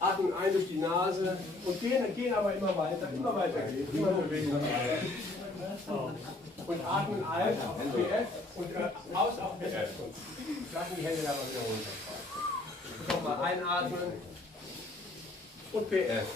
Atmen ein durch die Nase und gehen aber immer weiter gehen, immer bewegen. Und atmen ein auf PF und aus auf PF. Und lassen die Hände dabei wieder runter. Nochmal einatmen und PF.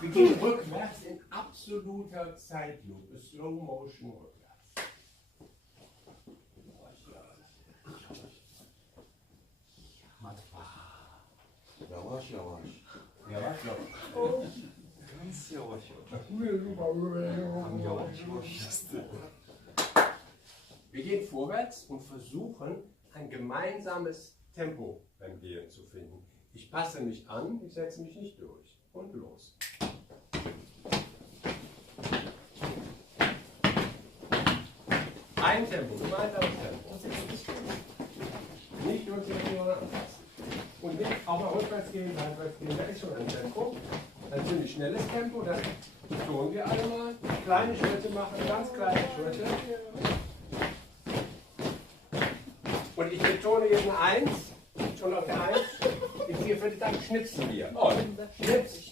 Wir gehen rückwärts in absoluter Zeitlupe, Slow Motion rückwärts. Yavaş yavaş. Yavaş yavaş. Ganz yavaş yavaş. Yavaş yavaş. Wir gehen vorwärts und versuchen, ein gemeinsames Tempo beim Gehen zu finden. Ich passe mich an, ich setze mich nicht durch. Und los. Ein Tempo, gemeinsames Tempo. Nicht durchsetzen, sondern anpassen. Und nicht auch mal rückwärts gehen, seitwärts gehen, da ist schon ein Tempo. Ein ziemlich schnelles Tempo, das tun wir alle mal. Kleine Schritte machen, ganz kleine Schritte. Und ich betone jetzt eine 1, schon auf der 1. Die 4 Viertel, dann schnipsen wir. Und schnips.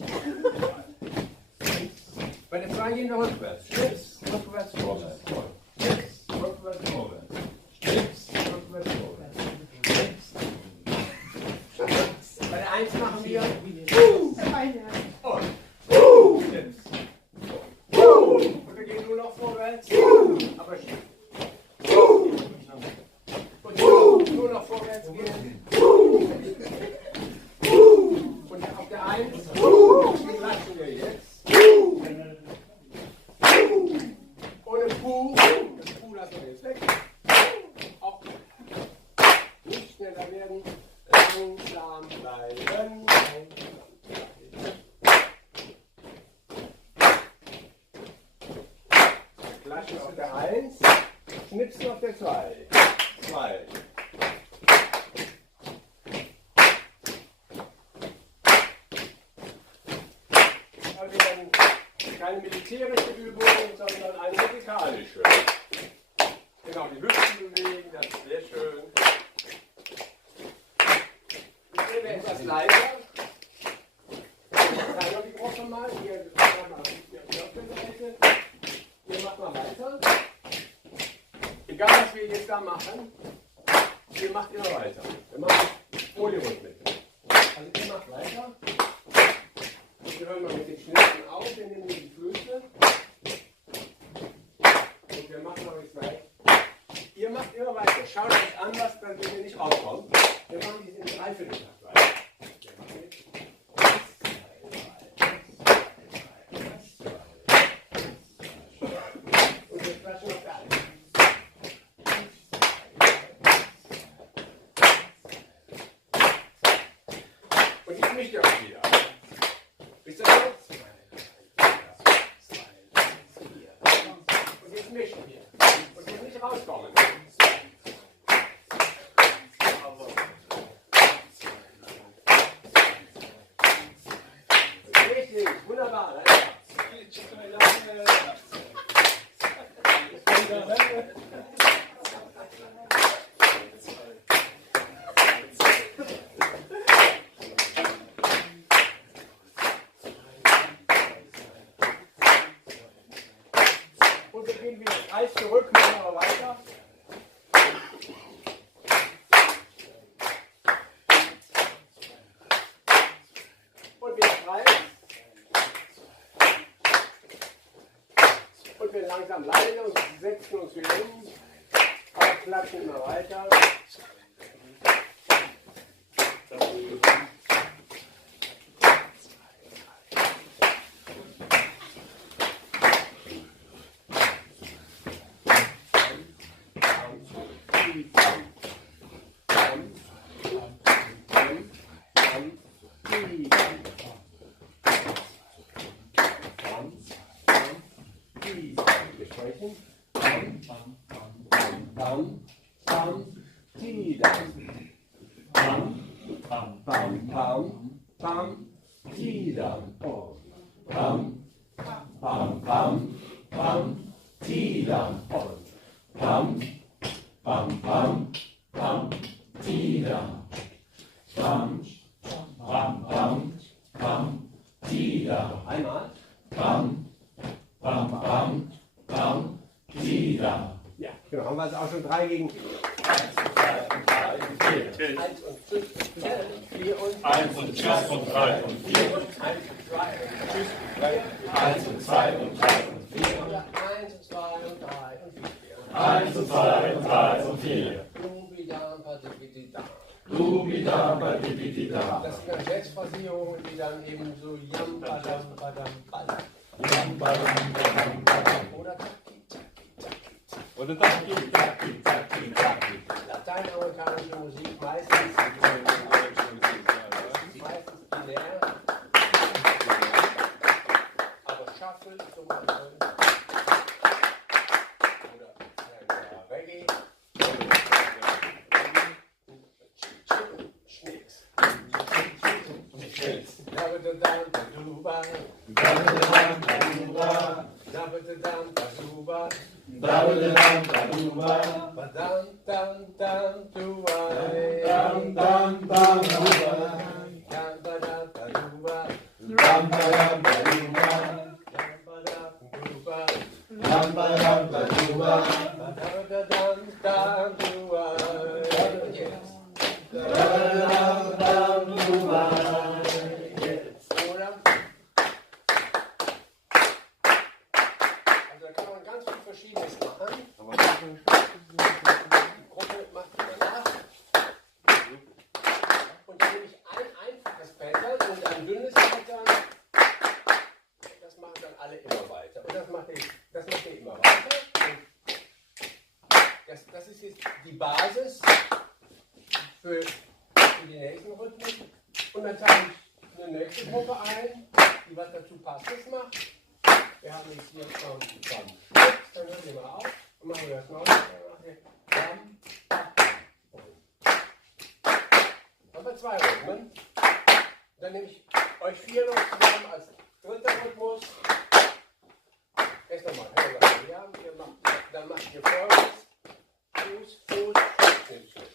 Bei der 2 gehen wir rückwärts. Schnips, rückwärts, vorwärts. Schnips, rückwärts, vorwärts. Schnips, rückwärts, vorwärts. Schnips. Bei der 1 machen wir und Schnips. Und wir gehen nur noch vorwärts, aber Schnips. Und nur noch vorwärts gehen. Und auf der 1 klatschen wir jetzt. Ohne Puh. Das Puh lassen wir jetzt weg. Auch nicht schneller werden. Langsam bleiben. Klatschen auf der 1. Schnipsen auf der 2. 2. Keine militärische Übung, sondern eine musikalische. Genau, die Hüften bewegen, das ist sehr schön. Ich nehme jetzt etwas leiser. Kleiner die Woche mal. Hier macht mal weiter. Egal was wir jetzt da machen, ihr macht immer weiter. Wir machen Polyrhythmik. Also ihr macht weiter. Wir hören mal mit den Schnitten auf, wir nehmen die Füße. Und wir machen noch nichts weiter. Ihr macht immer weiter. Schaut euch an, was dann wir nicht rauskommt. Wir machen dies in Dreivierteltakt weiter. Wir machen jetzt. Und wir quatschen noch gar nicht. Und ich mische dir auch wieder. Wisst ihr das? Und jetzt mischen wir. Und jetzt nicht rauskommen. Richtig, wunderbar. Und wir gehen wieder Eis zurück, machen wir weiter. Und wieder frei. Und wir langsam leiden und setzen uns wieder hin. Aber klatschen immer weiter. Einmal. Ja, genau, haben wir es auch schon 3 gegen 1 und 5 und 4 und 1 und Tschüss und 3 und 4 und 1 und 2 und Tschüss und 3 1 und 2 und 3 und 4 oder 1 und 2 und 3 und 4 1 und 2 und 3 und 4 Lubida, badibidida. Das sind dann Jazzversicherungen, die dann eben so Yam, Badam, Badam, Badam. Yam, badam, badam, badam. Oder Taki, Taki, Taki. Oder Taki, Taki, Taki, Taki. Lateinamerikanische Musik meistens binär. Aber Shuffle zum Beispiel. Oder Reggae. Schnicks. Das ist jetzt die Basis für die nächsten Rhythmen. Und dann trage ich eine nächste Gruppe ein, die was dazu passendes macht. Wir haben jetzt hier schon zusammen. Dann hören wir mal auf und machen wir das noch. Dann haben wir 2 Rhythmen. Dann nehme ich euch 4 noch zusammen als dritter Rhythmus. Erst nochmal. Dann macht ihr folgendes. Fuß, Fuß, Fuß, Fuß.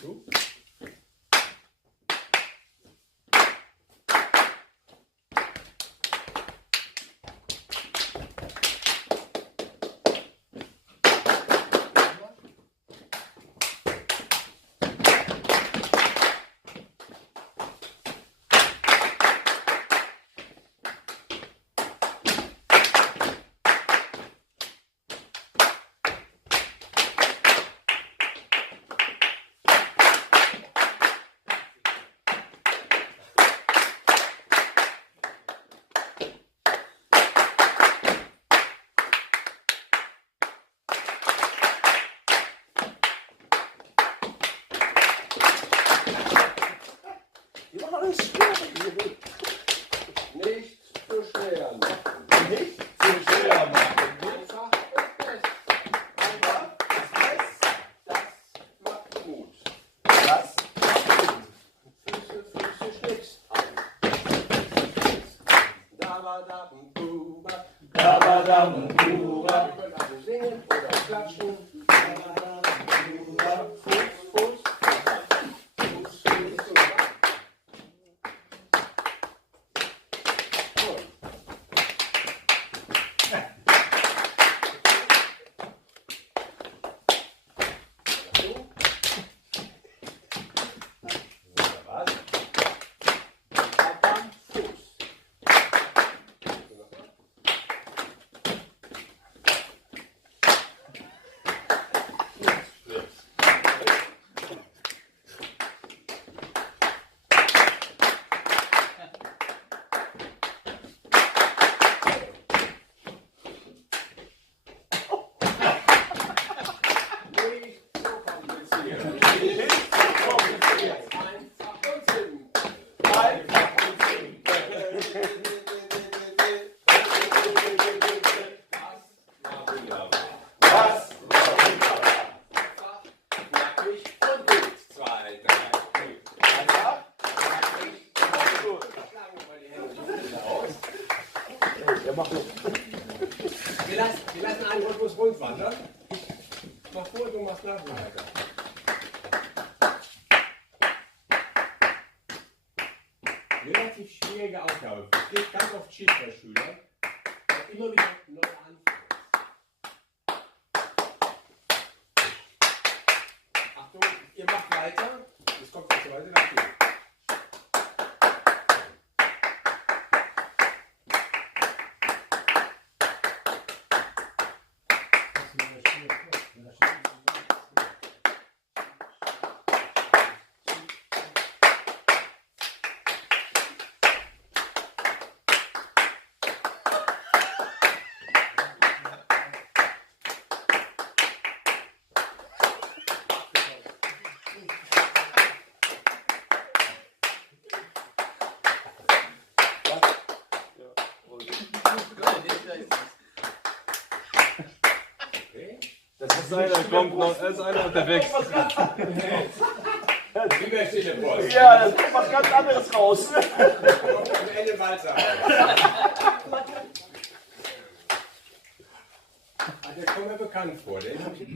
dazu. Nicht zu schwer machen. Nicht zu schwer machen. Einfach ist best. Einfach ist besser. Das macht Mut. Das Füße schnickst an. Dabadabumbuba. Dabadabumbuba. Wir können also singen oder klatschen. Fuß, Fuß, Fuß, Fuß, Fuß. Wir lassen einen Rhythmus rund wandern. Ich mach vor, du machst nach weiter. Relativ schwierige Aufgabe. Das geht ganz oft schief bei Schülern. Und immer wieder neu anfangen. Achtung, ihr macht weiter. Es kommt jetzt weiter dazu. Das ist einer, kommt noch, ist einer unterwegs. Wie wär's in der Post? Ja, das kommt was ganz anderes raus. Am Ende Walzer. Der kommt mir bekannt vor. Den hab ich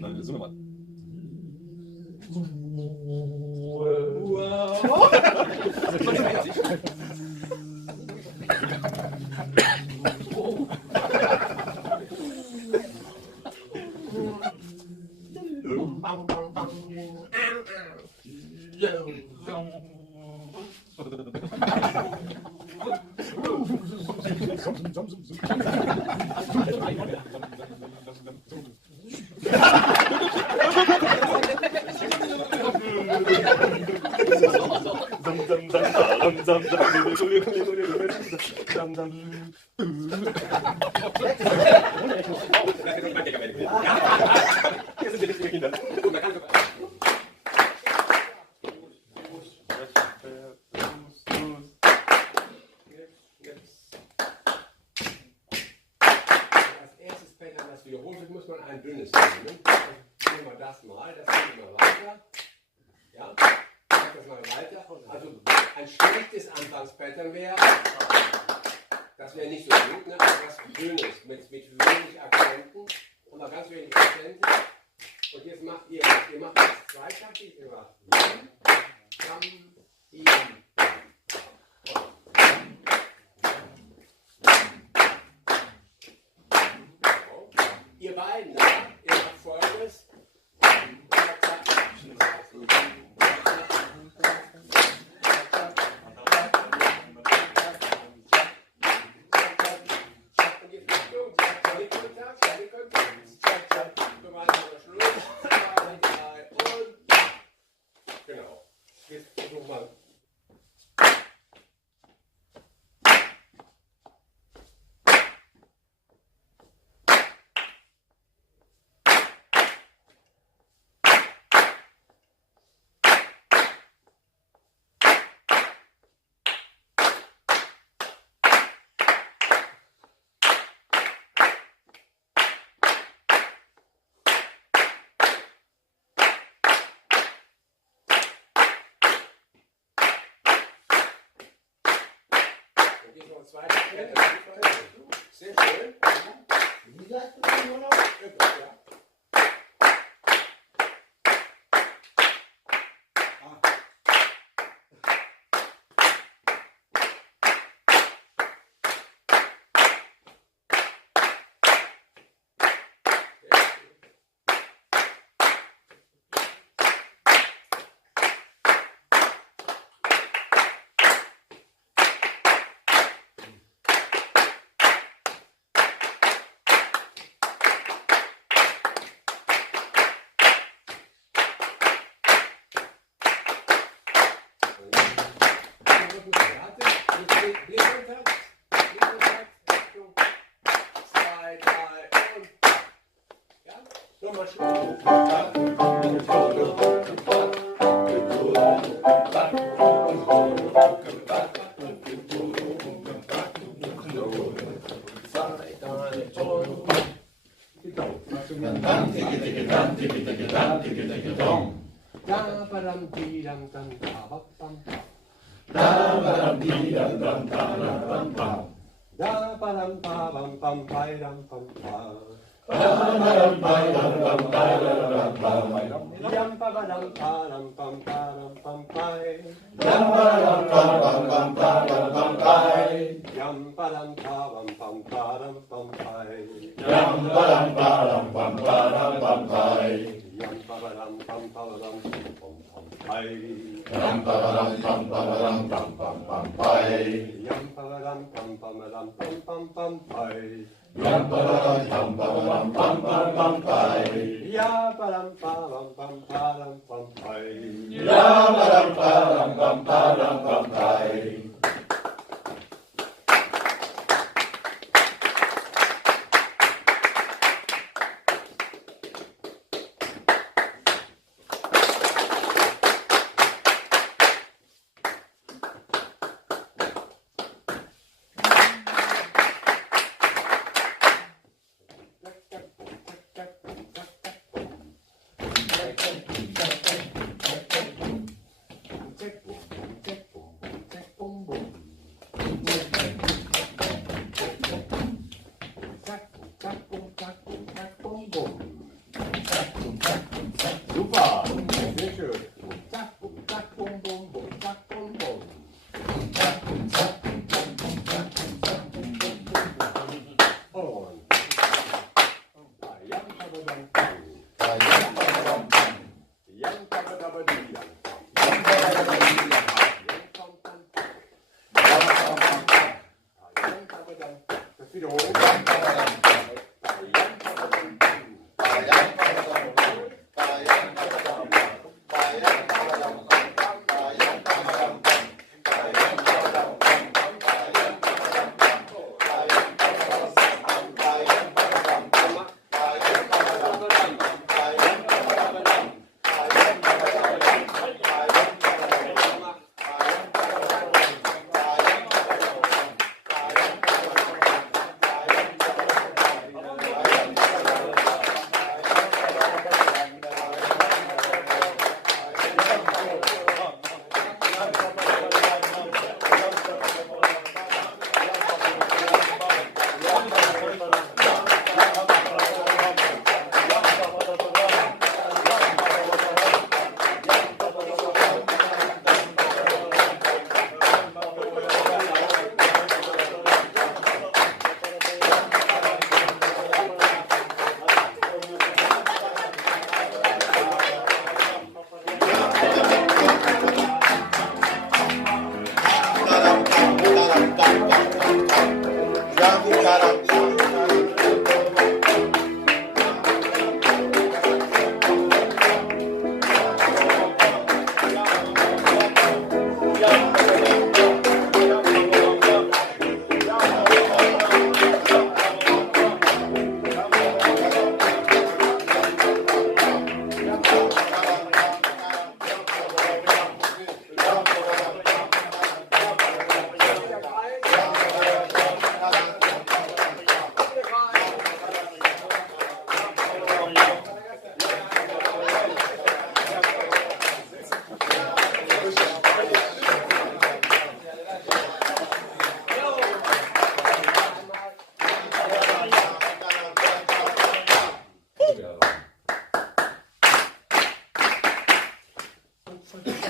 wiederholt, muss man ein dünnes nehmen. Nehmen wir das mal, das geht immer weiter. Ja, ich mache das mal weiter. Also ein schlechtes Anfangspattern wäre, das wäre nicht so gut, ne? Aber was dünnes, mit wenig Akzenten, und mal ganz wenig Akzente. Und jetzt macht ihr das zweitaktig, ihr macht Jam, Jam, Jam. Ihr beiden, ihr macht Folgendes. Genau. Jetzt versuchen wir. Sehr schön. Wie sagt man nur noch? Ja.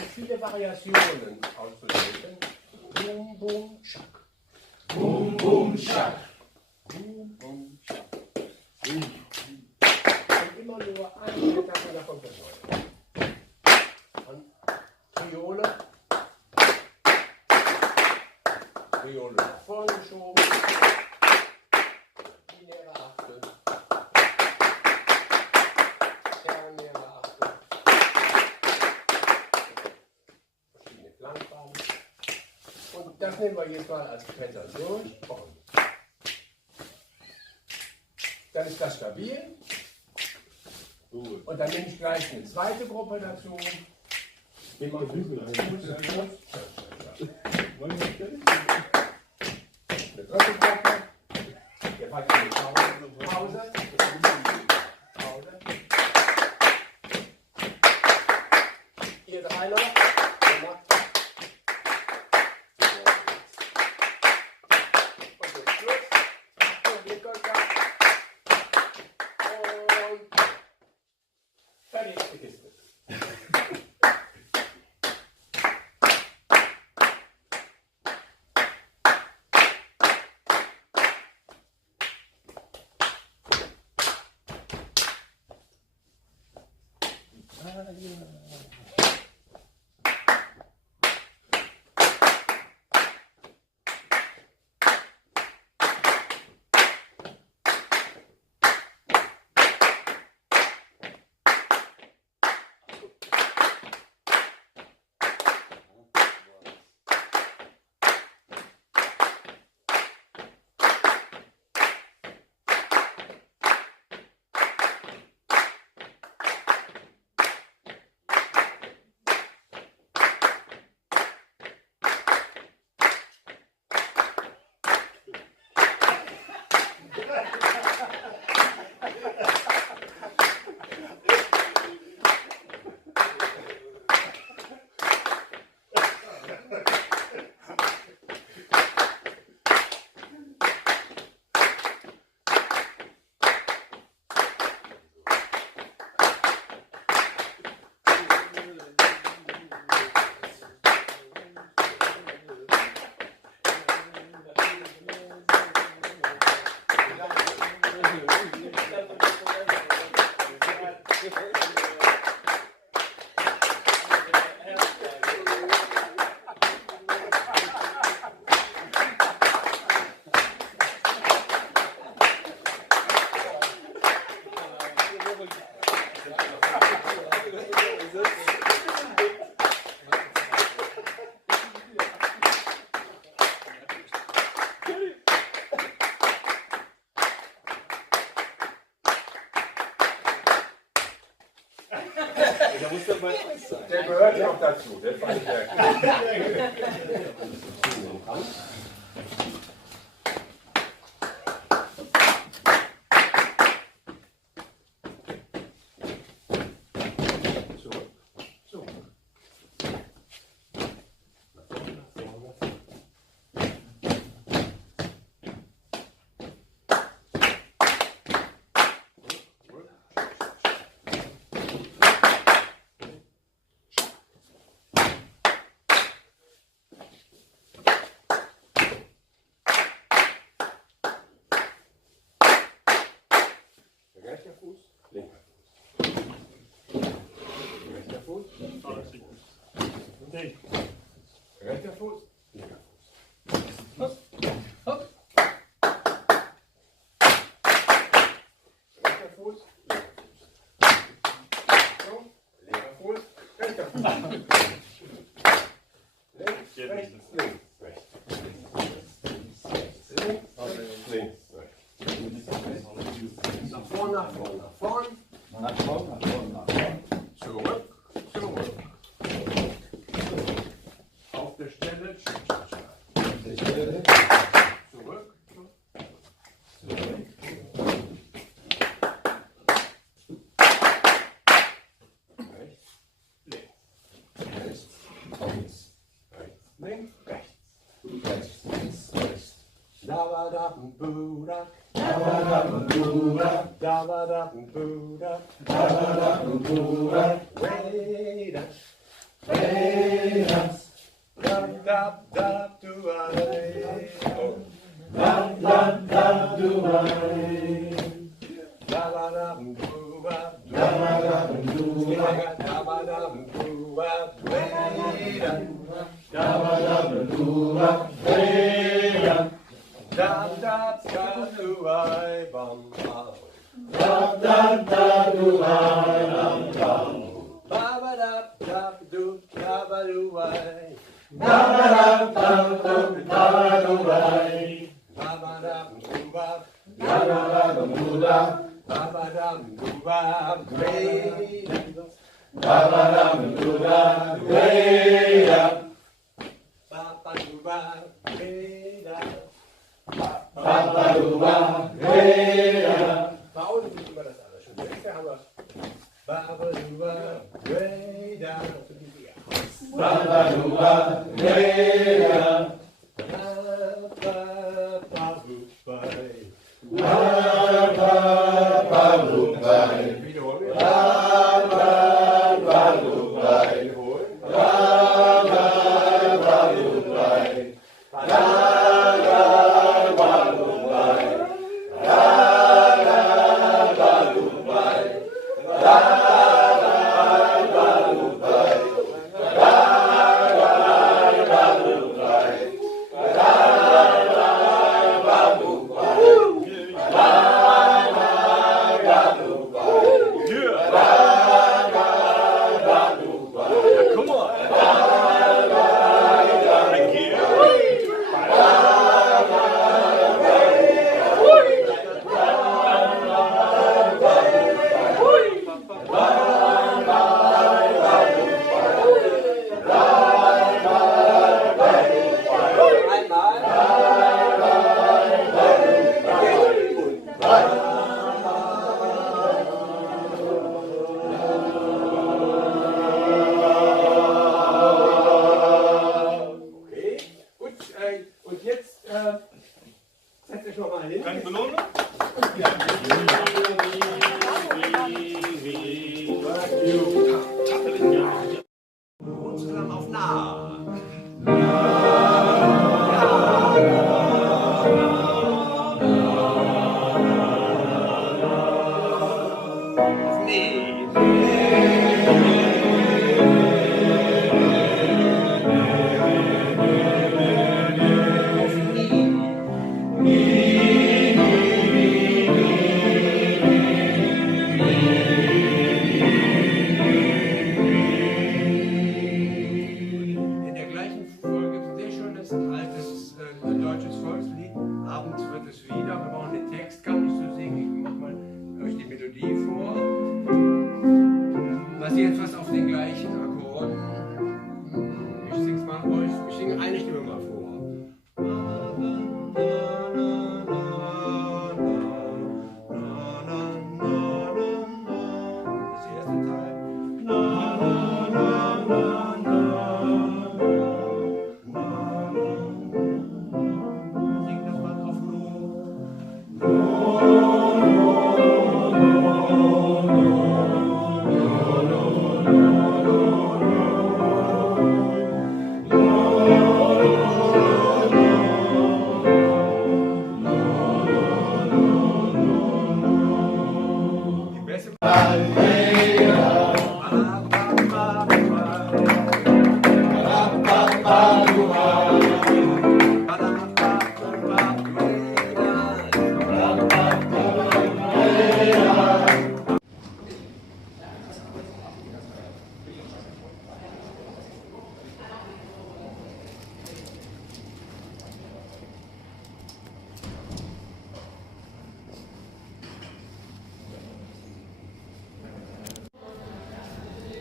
viele Variationen auszudrücken. Boom, boom, schack. Boom, boom, schack. Boom, boom, schack. Und immer nur eine Gitarre davon beschleunigen. Und Triole. Triole nach vorne geschoben. Die leere Achtel. Kernleere Achtel. Verschiedene Klangfarben. Und das nehmen wir jetzt mal als Pattern durch. Und dann ist das stabil. Und dann nehme ich gleich eine zweite Gruppe dazu. Immer eine dritte Gruppe. Hier mache ich eine Pause. Pause. Ihr drei noch. Und jetzt Schluss. Und ihr könnt das. Und dann ist die Kiste. Der gehört ja auch dazu, der fand ich sehr gut. Rechter Fuß, linker Fuß. Rechter Fuß, linker Fuß. Rechter Fuß, linker Fuß. Hopp, hopp. Rechter Fuß, linker Fuß. So, linker Fuß, rechter Fuß. Links, rechts, links, rechts. Links, rechts. Nach vorn, nach vorn, nach vorn. Nach vorn, nach vorn, nach vorn. Zurück, zurück. Auf der Stelle, zurück, zurück. Rechts, links. Rechts, links, rechts. Rechts, links, rechts. Dabadabbudak. Dabadabbudak. Dabadabbudak. Dabadabbudak. Way up.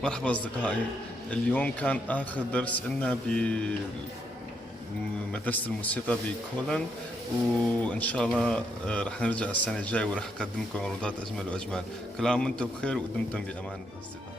مرحبا أصدقائي، اليوم كان آخر درس لنا بمدرسة الموسيقى بكولن، وإن شاء الله رح نرجع السنة الجاية ورح أقدم لكم عروضات أجمل وأجمل. كل عام وأنتم بخير ودمتم بأمان أصدقائي.